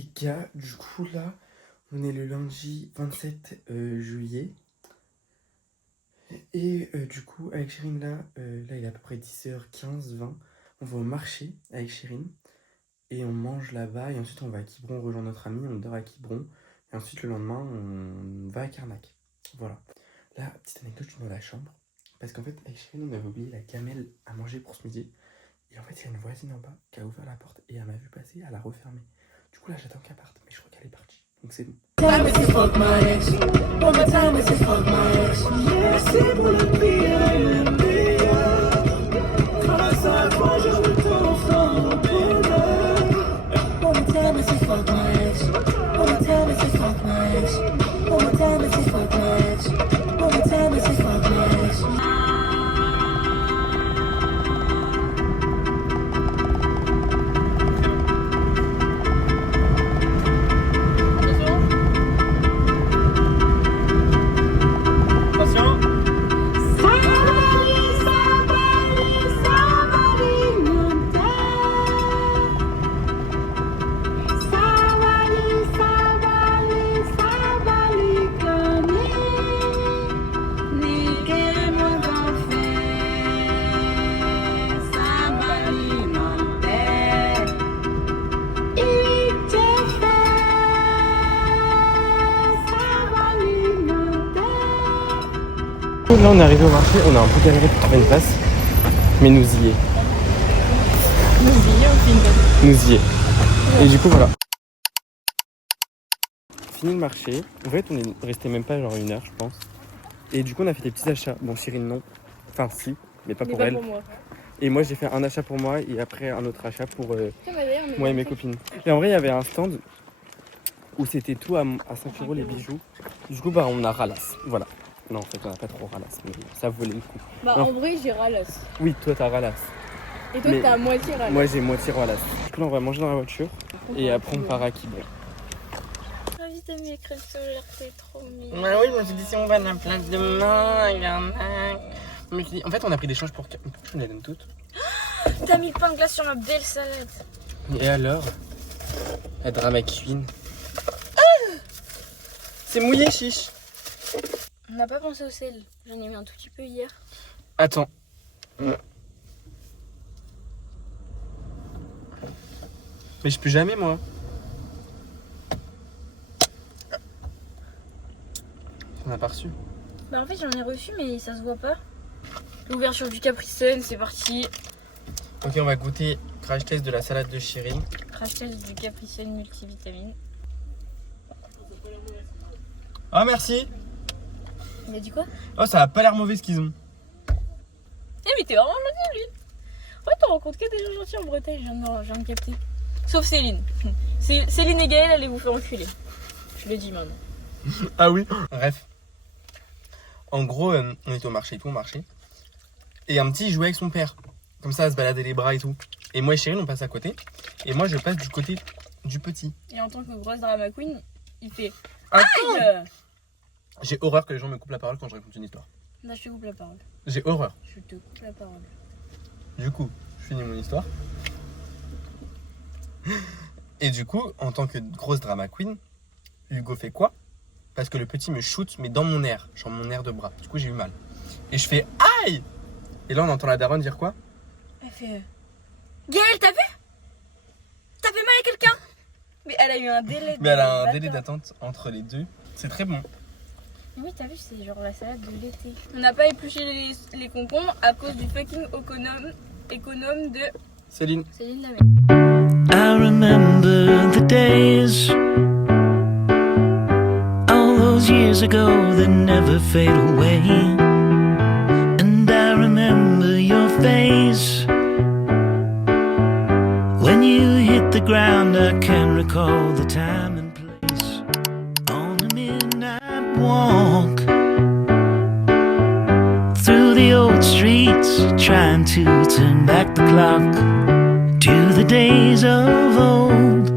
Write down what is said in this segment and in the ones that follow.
les gars, du coup là, on est le lundi 27 juillet. Et du coup, avec Chérine là il est à peu près 10h15, 20. On va au marché avec Chérine. Et on mange là-bas. Et ensuite, on va à Quiberon, on rejoint notre ami, on dort à Quiberon. Et ensuite, le lendemain, on va à Carnac. Voilà. Là, petite anecdote, je suis dans la chambre. Parce qu'en fait, avec Chérine, on avait oublié la gamelle à manger pour ce midi. Et en fait, il y a une voisine en bas qui a ouvert la porte et elle m'a vu passer, elle a refermé. Du coup, là, j'attends qu'elle parte, mais je crois qu'elle est partie. Donc, c'est bon. Là on est arrivé au marché, on a un peu galéré pour trouver une place, mais nous y est. Nous y est. Et du coup voilà. Fini le marché, en fait on est resté même pas genre 1 heure je pense. Et du coup on a fait des petits achats, bon Cyrine non, enfin si, mais pas pour elle. Pour moi. Et moi j'ai fait un achat pour moi et après un autre achat pour moi et mes copines. Et en vrai il y avait un stand où c'était tout à 5 € les bijoux. Du coup bah on a ralasse, voilà. Non en fait on a pas trop ralasse, mais ça valait le coup. Bah non. En vrai j'ai ralasse. Oui toi t'as ralasse. Et toi t'as moitié ralasse. Moi j'ai moitié ralasse. Du coup là on va manger dans la voiture et après on part à Quiberon. Ravie de mes crêpes solaires, c'est trop mignon. Ouais, oui, je me suis dit si on va à la place demain, il y en a. Je me suis dit, en fait on a pris des changes pour... Je me les donne toutes. T'as mis le pain de glace sur ma belle salade. Et alors la drama queen. C'est mouillé chiche. On n'a pas pensé au sel, j'en ai mis un tout petit peu hier. Attends. Mais je peux jamais moi. On a pas reçu. Bah en fait j'en ai reçu mais ça se voit pas. L'ouverture du Capri Sun, c'est parti. Ok on va goûter crash test de la salade de Chérine. Crash test du Capri Sun multivitamine. Ah merci. Il a dit quoi? Oh ça a pas l'air mauvais ce qu'ils ont. Eh mais t'es vraiment gentil lui. En fait on rencontre que des gens gentils en Bretagne, je viens de capter. Sauf Céline. Céline et Gaëlle allez vous faire enculer. Je le dis maintenant. Ah oui. Bref. En gros, on était au marché et tout, au marché. Et un petit jouait avec son père. Comme ça, à se balader les bras et tout. Et moi et Chérine, on passe à côté. Et moi, je passe du côté du petit. Et en tant que grosse drama queen, il fait Attends. aïe. J'ai horreur que les gens me coupent la parole quand je raconte une histoire. Là, je te coupe la parole. J'ai horreur. Je te coupe la parole. Du coup, je finis mon histoire. Et du coup, en tant que grosse drama queen, Hugo fait quoi? Parce que le petit me shoot, mais dans mon air, genre mon air de bras. Du coup, j'ai eu mal. Et je fais aïe! Et là, on entend la daronne dire quoi? Elle fait Gaëlle, t'as vu? T'as fait mal à quelqu'un? Mais elle a eu un délai. Mais elle a un délai d'attente entre les deux. C'est très bon. Oui, t'as vu, c'est genre la salade de l'été. On n'a pas épluché les concombres à cause du fucking économe de Céline. Céline Lamé. I remember the days, all those years ago that never fade away. And I remember your face when you hit the ground. I can recall the time and place on a midnight walk through the old streets, trying to turn back the clock to the days of old.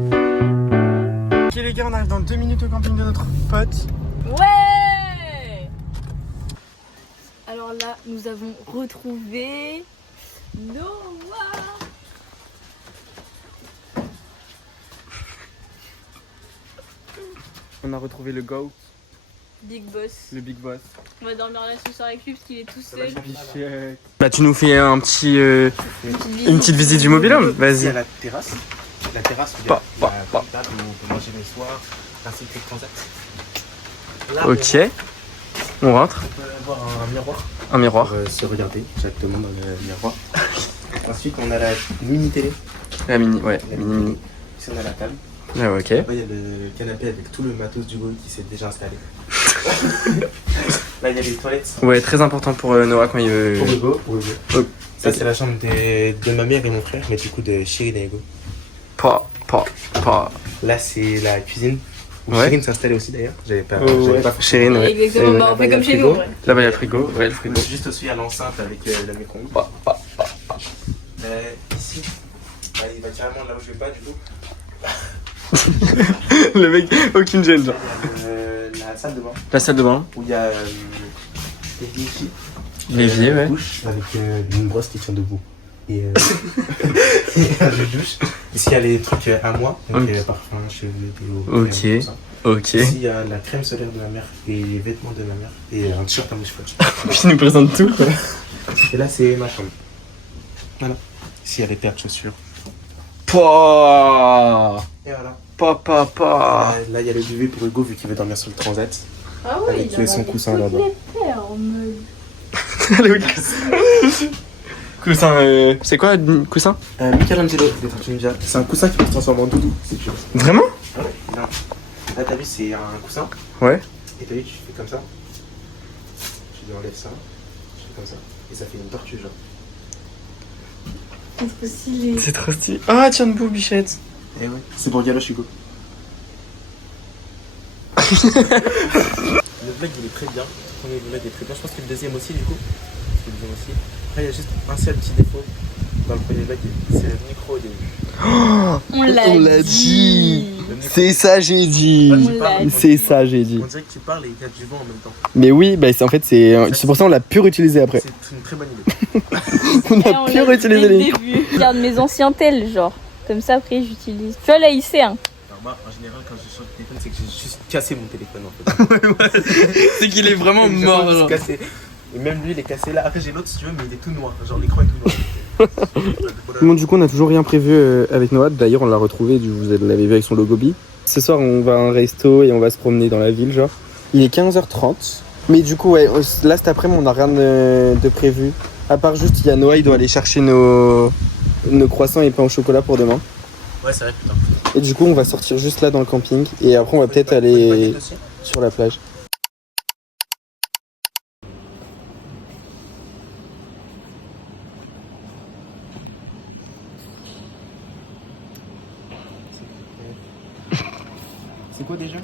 Ok les gars, on arrive dans 2 minutes au camping de notre pote. Ouais. Alors là, nous avons retrouvé Noah. On a retrouvé le GOAT, Big Boss. le Big Boss. On va dormir là ce soir avec lui parce qu'il est tout seul. Bah tu nous fais un petit, une petite visite du mobil-home. Il y a Vas-y. la terrasse. La terrasse où il y Pas, a pas, la pas. table où on peut manger les soirs, ainsi que le transat. Là, Ok. On rentre. on peut avoir un miroir Un miroir. pour se regarder exactement dans le miroir. Ensuite, on a la mini télé. La mini, ouais, La mini. Ici, on a la table. Ah ok. Là-bas, il y a le canapé avec tout le matos du Go qui s'est déjà installé. Là, il y a les toilettes. Ouais, très important pour Noah quand il veut. Pour Hugo. Pour Hugo. Oh. Ça, c'est la chambre de ma mère et mon frère, mais du coup de Chérine et Hugo. Pas. Là, c'est la cuisine. Où Ouais. Chérine s'installait aussi d'ailleurs. J'avais pas. Oh, j'avais ouais. pas Chérine, ouais. Exactement, bah, on fait là-bas, il y a comme le chez nous. frigo. Ouais. Là-bas, il y a le frigo. Ouais, le Je frigo. me suis juste aussi à l'enceinte avec le micro-ondes. Ici, bah, il va carrément là où je vais pas du coup. Le mec, aucune gêne, genre. Il y a la salle de bain La salle de bain. où il y a l'évier ici. L'évier, ouais. Douche avec une brosse qui tient debout. Et et un jeu de douche. Ici, il y a les trucs à moi, donc parfum, cheveux, déo. Ok. crème, tout ça. Ok. Ici, il y a la crème solaire de ma mère et les vêtements de ma mère et un t-shirt à mouche. Puis il nous présente tout, quoi. Et là, c'est ma chambre. Voilà. Ici, il y a les paires de chaussures. Pouah. Et voilà. Pas. Là, il y a le duvet pour Hugo vu qu'il veut dormir sur le transat. Ah Avec son coussin là-bas. en mode. Coussin, c'est quoi, coussin? Michelangelo des Tortues Ninja. C'est un coussin qui peut se transformer en doudou si tu veux. Vraiment? Ah ouais, non. Là, t'as vu, c'est un coussin. Ouais. Et t'as vu, tu fais comme ça. Tu lui enlèves ça. Tu fais comme ça. Et ça fait une tortue, genre. C'est trop stylé. C'est trop stylé. Ah, tiens debout, bichette. Et ouais. C'est pour Galoche Hugo. Le vlog, il est très bien. Le premier vlog est très bien. Je pense que le deuxième aussi, du coup. Le deuxième aussi. Après, il y a juste un seul petit défaut dans le premier vlog, c'est le micro au début. On l'a dit. Le micro. C'est ça, j'ai dit. Ah, tu On parles, l'a on C'est dit- ça, j'ai dit. On dirait que tu parles et il y a du vent en même temps. Mais oui, bah, c'est en fait, c'est pour ça qu'on l'a pu réutiliser après. C'est une très bonne idée. On Et a on pu l'a réutiliser dès les le début. Regarde mes anciens tels, genre. Comme ça, après, j'utilise. Tu vois, là, il sait, hein. Alors moi, en général, quand je sors le téléphone, c'est que j'ai juste cassé mon téléphone en fait. C'est qu'il est vraiment J'ai mort, juste genre. cassé. Et même lui, il est cassé là. Après, j'ai l'autre si tu veux, mais il est tout noir. Genre, l'écran est tout noir. Bon, du coup, on n'a toujours rien prévu avec Noah. D'ailleurs, on l'a retrouvé, vous l'avez vu avec son logo bi. Ce soir, on va à un resto et on va se promener dans la ville, genre. Il est 15h30. Mais du coup, ouais, là, cet après-midi, on n'a rien de prévu. À part juste, il y a Noah, il doit aller chercher nos croissants et pain au chocolat pour demain. Ouais, c'est vrai, putain. Et du coup, on va sortir juste là dans le camping. Et après, on va peut-être aller sur la plage. C'est quoi déjà?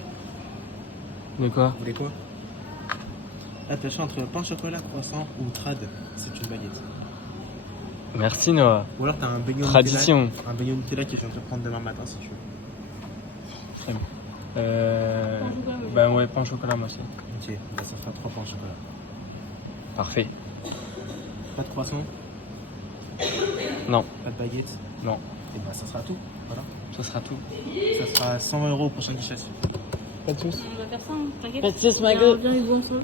De quoi? Vous voulez quoi? Là, t'as le choix entre pain, chocolat, croissant ou trad. C'est une baguette. Merci, Noah. Ou alors, t'as un beignet Tradition. Nutella. Un beignet Nutella que je viens de te prendre demain matin si tu veux. Bah ouais, pain au chocolat, moi aussi. Ok, bah, ça fera 3 pains au chocolat. Parfait. Pas de croissant? Non. Pas de baguette? Non. Et bah, ça sera tout. Voilà. Ce sera tout. Ça sera 120 € au prochain guichet. Pas de soucis. On va faire ça, hein, t'inquiète. Pas de soucis, ma Viens, gueule. viens, Hugo, on s'en va.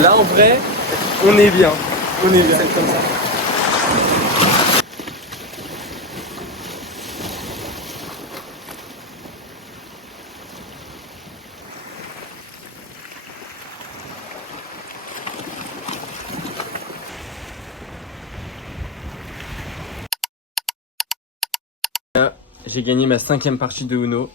Là, en vrai, on est bien. On est bien. Comme ça. J'ai gagné ma 5e partie de Uno.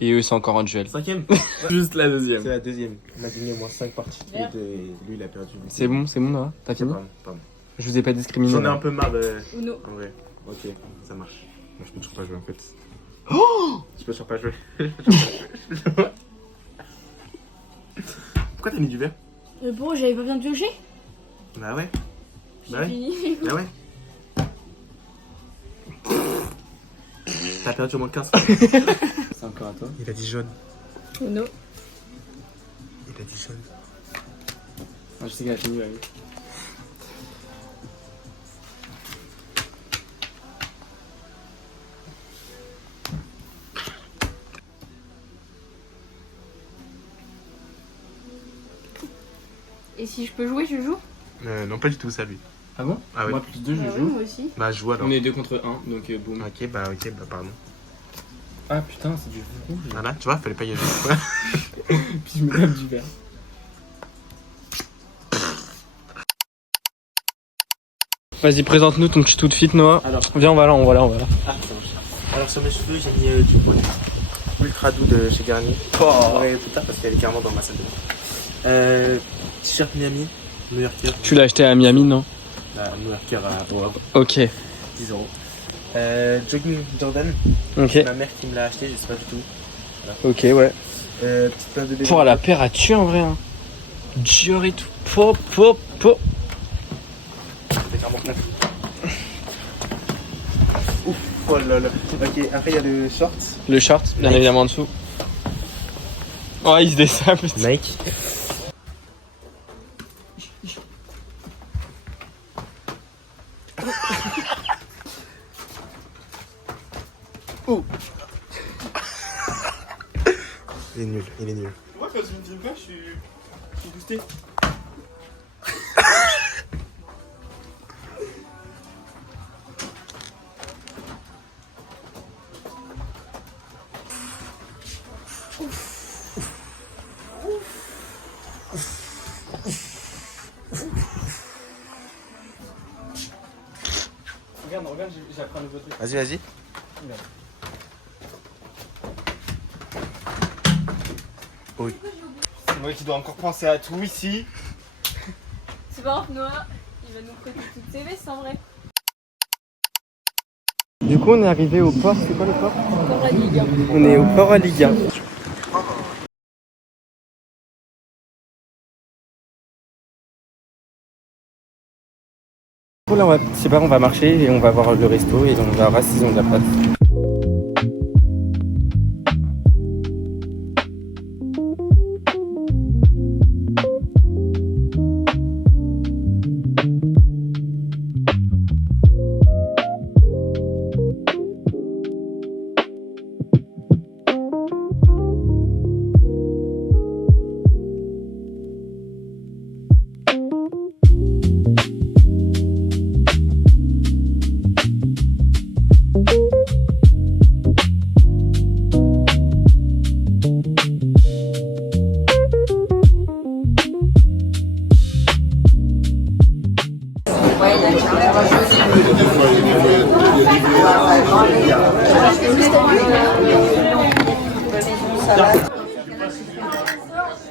Et eux, c'est encore un duel. 5ème? Juste la deuxième. C'est la deuxième. On a gagné au moins 5 parties. Merde. Et lui, il a perdu. C'est bon, Noah? T'as fini? Pardon. Je vous ai pas discriminé. J'en ai là. un peu marre de. Uno. En vrai. Ok, ça marche. Moi, je peux toujours pas jouer en fait. Oh, je peux toujours pas jouer. Pourquoi t'as mis du verre? Bon, j'avais pas bien pioché. Bah ouais. Bah J'ai ouais. fini. Bah ouais. T'as perdu au moins 15. C'est encore à toi. Il a dit jaune. Uno. Il a dit jaune. Ah, je sais qu'elle a fini, ouais. Et si je peux jouer, je joue? Non, pas du tout, ça lui. Ah bon? Ah oui. Moi, plus 2, Ah je oui, joue. moi aussi. Bah, je joue alors. On est 2 contre 1, donc boum. Ok, bah, pardon. Ah putain, c'est du rouge. Voilà, tu vois, fallait pas y aller. Puis je me tape du vert. Vas-y, présente-nous ton petit outfit, Noah. Alors. Viens, on va là. Ah, alors, sur mes cheveux, j'ai mis du pot ultra doux de chez Garnier. Oh. Ouais, plus tard parce qu'elle est carrément dans ma salle de bain. T-shirt Miami, New Yorker. Tu l'as acheté à Miami, non? New Yorker à Rouen, Ok. 10 euros. Jogging Jordan, Ok. c'est ma mère qui me l'a acheté, je sais pas du tout. Ok, ouais. Petite paire de bébé. Pour la paire à tuer en vrai. Hein. Dior et tout. Pop. C'est carrément neuf. Ouf, oh là là. Ok, après il y a le short. Le short, bien Nike. évidemment en dessous. Oh, il se dessape. Nike. Oh. Il est nul. Moi, quand je me dis pas, je suis boosté. Regarde, j'ai appris un nouveau truc. Vas-y. Oui. C'est moi qui dois encore penser à tout ici. C'est pas grave, Noah, il va nous prêter toutes ses vestes en vrai. Du coup, on est arrivé au port. C'est quoi le port? Pour la Ligue. On est au port à Ligue 1. Là, je sais pas, on va marcher et on va voir le resto et on verra s'ils ont de la place.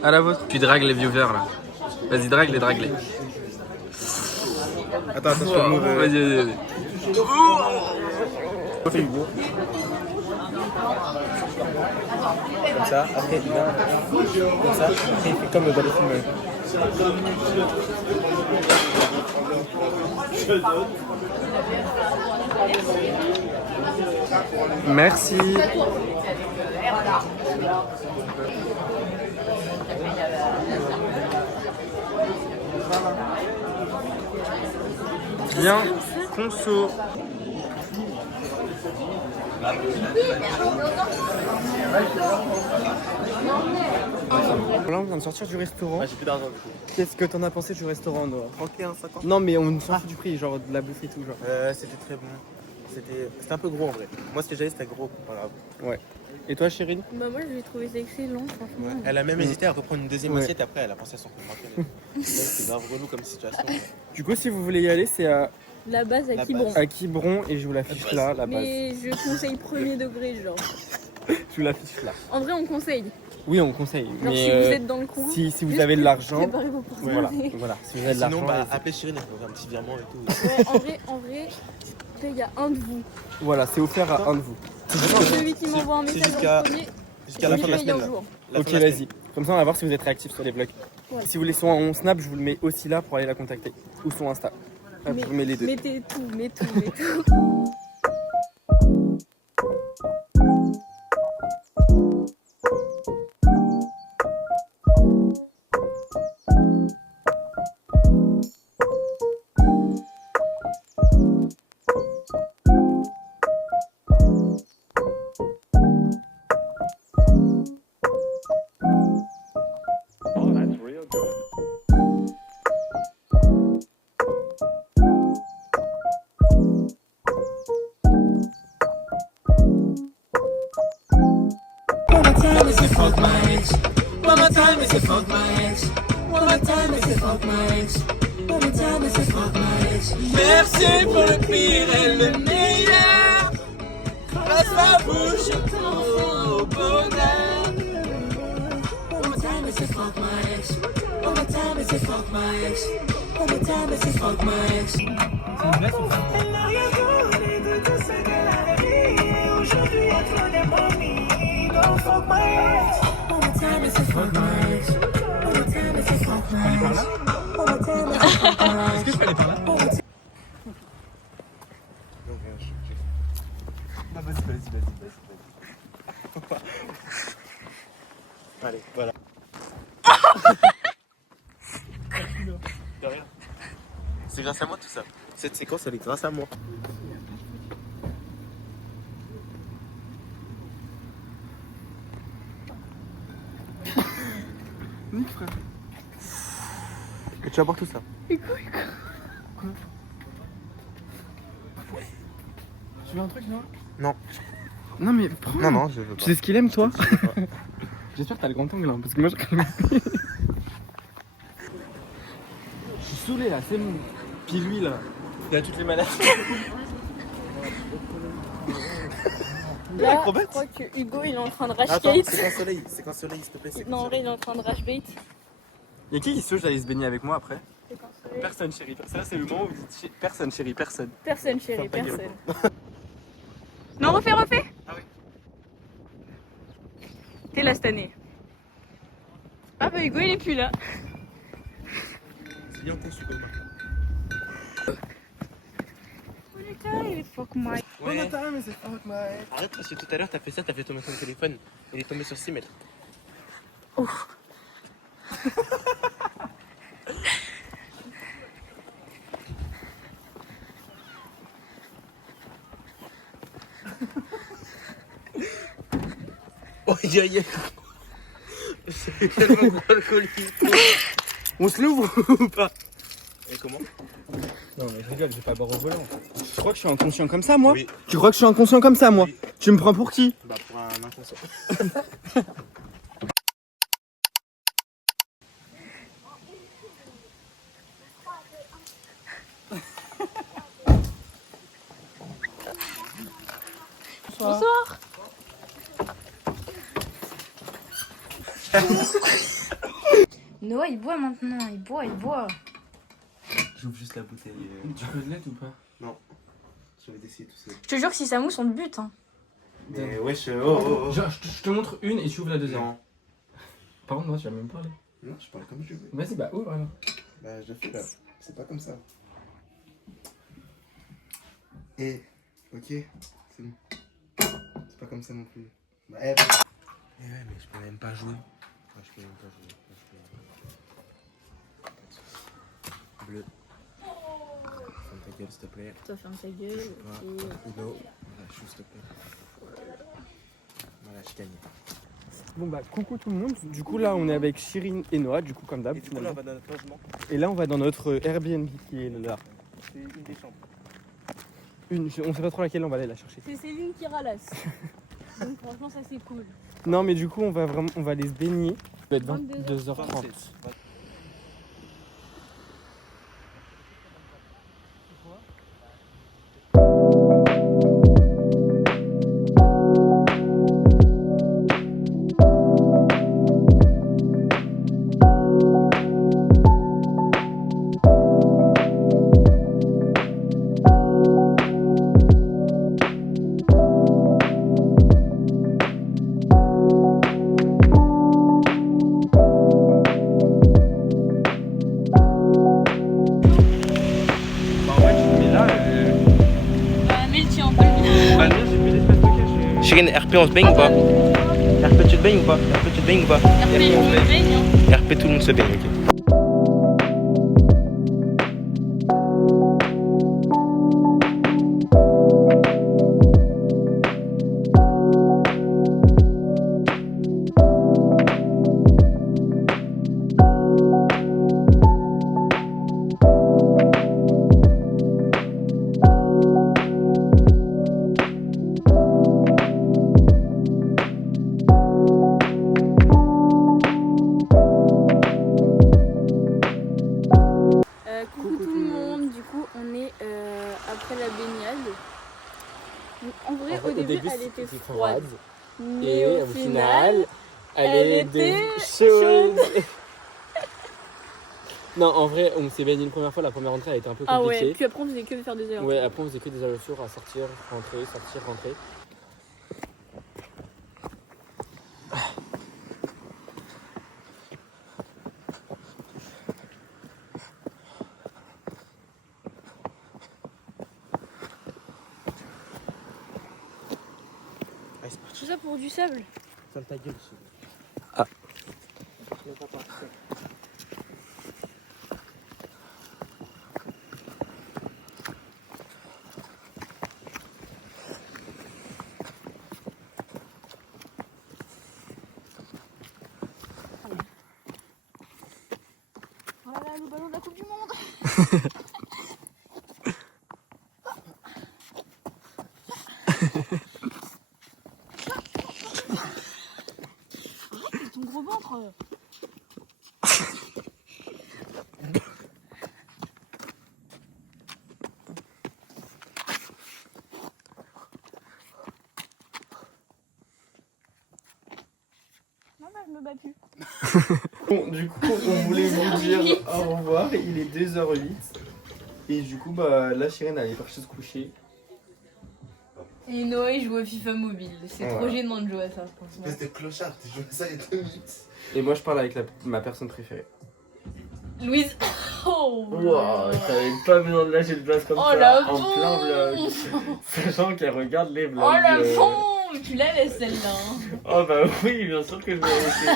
À la vôtre. Tu dragues les viewers là. Vas-y, drague-les. Attends, attention. Vas-y. Comme ça, après il vient. Comme ça, après il fait comme dans les films. Merci. Bien, conso. Là, on vient de sortir du restaurant. J'ai plus d'argent du coup. Qu'est-ce que t'en as pensé du restaurant, Noah? 31,50. Non, mais on s'en fout du prix, genre de la bouffe et tout, genre. C'était très bon. C'était un peu gros en vrai. Moi ce que j'avais c'était gros comparé à vous. Ouais. Et toi, Chérine? Bah moi j'ai trouvé ça excellent franchement. Elle a même hésité à reprendre une deuxième Ouais. assiette après elle a pensé à son compte. C'est grave relou comme situation. Du coup, si vous voulez y aller, c'est La base à La Quiberon. base. à Quiberon et je vous l'affiche là, la base. Mais je conseille premier degré genre. Je vous l'affiche là. En vrai on conseille. Oui, on conseille. Genre mais si vous êtes dans le coin. si vous juste avez de l'argent, préparez vos porte-monnaies. voilà. Si vous avez de l'argent, Sinon bah allez-y. appelez Chirine, elle peut faire un petit virement et tout. Ouais, en vrai, il y a un de vous. Voilà, c'est offert à un de vous. Celui qui m'envoie un c'est message jusqu'à- en premier. Jusqu'à la fin de la il paye un semaine. jour. La Ok, fin de la vas-y. Comme ça, on va voir si vous êtes réactif sur les vlogs. Ouais. Si vous voulez son Snap, je vous le mets aussi là pour aller la contacter. Ou son Insta. Je vous mets les deux. Mettez tout. time, it's a fuck my ex. One more time, it's a fuck my ex. One more time, it's a fuck my ex. One more time, it's a fuck my ex. Merci pour le pire et le meilleur. Grâce à vous, je cours au bonheur. One more time, it's a fuck my ex. One more time, it's a fuck my ex. One more time, it's a fuck my ex. Aujourd'hui, à toi des momies. Don't fuck my ex. One more time, it's a fuck my ex. One more time, it's a fuck my ex. One more time, it's a fuck my ex. Est-ce que je peux aller par là? Non, vas-y. Allez, voilà. De rien. C'est grâce à moi tout ça. Cette séquence, elle est grâce à moi. Oui, frère. Et tu vas boire tout ça. Tu veux un truc, non? Non. Non, mais prends. Non, je veux pas. Tu sais ce qu'il aime, toi? J'espère que t'as le grand angle, hein, parce que moi je. Je suis saoulé là, c'est bon. Puis lui là, il a toutes les maladies. Là, je crois que Hugo il est en train de rage Attends, bait. c'est qu'un soleil, s'il te plaît. Non, en vrai, il est en train de rage bait. Y'a qui se d'aller se baigner avec moi après? C'est qu'un soleil. Personne, chérie. Ça, c'est le moment où vous dites personne, chérie, personne. Personne, chérie, Ferme ta gueule. personne. Non, refais. Ah oui. T'es là cette année. Ah bah Hugo il est plus là. C'est bien conçu comme ça. Il est fuck my. Ouais. Arrête parce que tout à l'heure t'as fait ça, t'as fait tomber ton téléphone. Il est tombé sur 6 mètres. Oh aïe. C'est tellement gros alcoolique. On se l'ouvre ou pas? Et comment? Non, mais je rigole, j'ai pas boire au volant. Tu crois que je suis inconscient comme ça, moi? Oui. Tu crois que je suis inconscient comme ça, moi? Oui. Tu me prends pour qui? Bah pour un inconscient. Bonsoir. Noah il boit maintenant, il boit. J'ouvre juste la bouteille. Tu veux de l'aide ou pas? Je vais essayer tout seul. Je te jure que si ça mousse on te bute hein. Mais wesh, oh. Je te montre une et tu ouvres la deuxième. Non. Par contre, moi, tu vas même parler. Non, je parle comme je veux. Vas-y, bah ouvre alors. Bah je fais là. C'est pas comme ça. Et ok, c'est bon. C'est pas comme ça non plus. Bah ouais, mais je peux même pas jouer. Bleu. Ferme ta gueule s'il te plaît. Toi ferme ta gueule. Uno. Voilà, chou s'il te plaît. Voilà, j'ai gagné. Bon bah coucou tout le monde, du coup là on est avec Chirine et Noah, du coup comme d'hab. Et du coup là on va dans notre logement. Et là on va dans notre Airbnb qui est là. C'est une des chambres. On sait pas trop laquelle on va aller la chercher. C'est Céline qui ralasse. Donc franchement ça c'est cool. Non mais du coup on va aller se baigner. Ça va être 22h30. 22h30. Chirine, RP on se baigne ou pas? RP tu te baignes ou pas? RP tu te baignes ou pas? RP je me baigne. RP tout le monde se baigne, ok. En vrai, En fait, au début, elle c'était était froide. Mais Et au final, elle était chaude. Non, en vrai, on s'est baigné une première fois. La première rentrée, elle était un peu ah compliquée. ouais, puis après on faisait que faire des heures. Ouais, après, on faisait que des allers-retours à sortir, rentrer, sortir, rentrer. Allez, c'est parti. Tout ça pour du sable. Ferme ta gueule, monsieur. Oh là là, le ballon de la Coupe du Monde. Arrête ton gros ventre. Non, bah, je me bats plus. Bon, du coup, on voulait vous dire au revoir. Il est 2h08. Et du coup, bah là, Chirine, elle est partie se coucher. Et Noah, il joue à FIFA mobile. C'est trop gênant de jouer à ça, franchement. Espèce de clochard, t'es joué à ça il y a 2 minutes. Et moi, je parle avec ma personne préférée. Louise. Oh. Wow, je t'avais pas besoin de lâcher le blast comme Oh, ça la en bombe. plein vlog. Sachant qu'elle regarde les vlogs. Oh la bombe. Tu la laisses celle-là. Hein. Oh bah oui, bien sûr que je vais la laisser.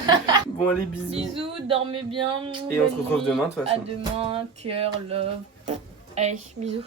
Bon, allez, bisous. Bisous, dormez bien. Et on se bonne retrouve nuit. demain, de toute À façon. demain, cœur, love. Allez, bisous.